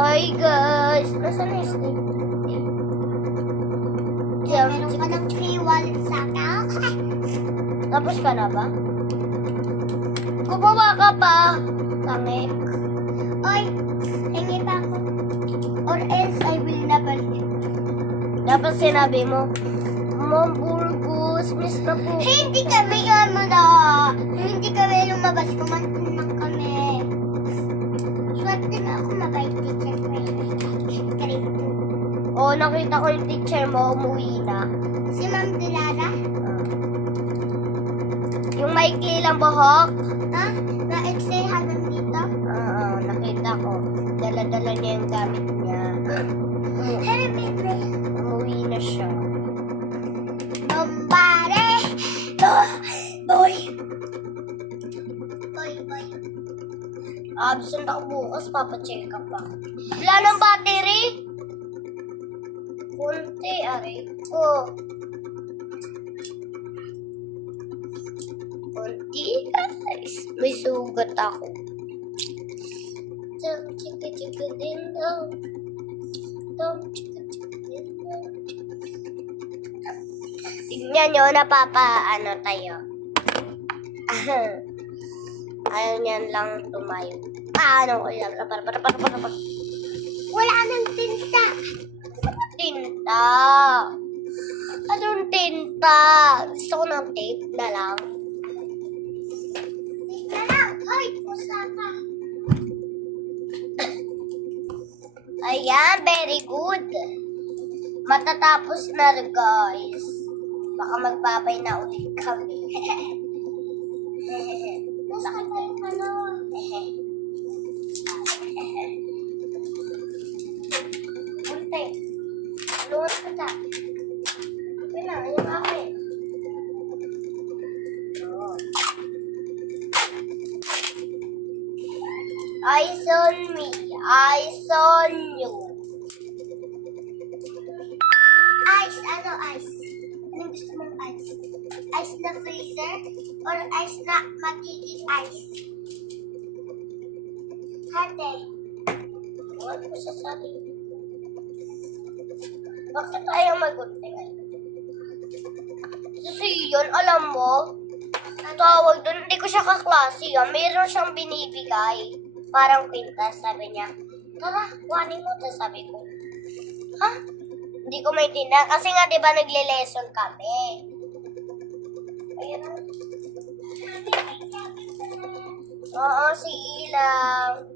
Hi guys! Nasaan na yung snake? Meron ka ng free wallet sa akin. Tapos ka na ba? Gumawa ka pa! Tangik. Oy, hingi pa ako. Or else I will never get. Dapat sinabi mo, Mom Burgos, miss na po. Hindi kami yan mo na. Hindi kami lumabas. Kumantin lang kami. Swerte na ako mabait teacher ko. Grade 2. Oo, nakita ko yung teacher mo, umuwi na. Si Ma'am Dilara? Yung maikli lang buhok. Ha? Na-excel hanggang dito? Oo, nakita ko. Dala-dala niya yung gamit niya. Hey, baby. Umuwi na siya. Bombare! Oh, boy! Boy, boy. Absent ako bukas, papacheck up pa. Wala ng battery? Kunti, aray ko. Kunti, guys. May sugat ako. Chika-chika din daw. Chika-chika din daw. Tignan nyo, ano tayo. Ayaw niyan lang tumayo. Paano ko yan? Para. Wala nang tinta. Tinta. Anong tinta? Gusto ko ng tape na lang. Tingnan lang. Hoy, pusaka. Ayan, very good. Matatapos na rin, guys. Baka magbabay na ulit kami. Nasaan tayo ano? Unti. Luwan ka ta. Okay na, yung akin. Oh. Eyes on me. Eyes on you. Ice. Ano ice? Anong gusto mong ice? Ice na freezer? Or ice na magiging ice? Hate. Huwag mo sa sarili. Bakit ayaw magunti? Kasi yun, alam mo, tawag doon, hindi ko siya kaklase. Mayroon siyang binibigay. Parang kwintas, sabi niya. Tara, kuhanin mo. Tapos sabi ko, ha? Hindi ko maintindihan. Kasi nga, di ba, nagle-lesson kami. Ayun. Oo, sige lang.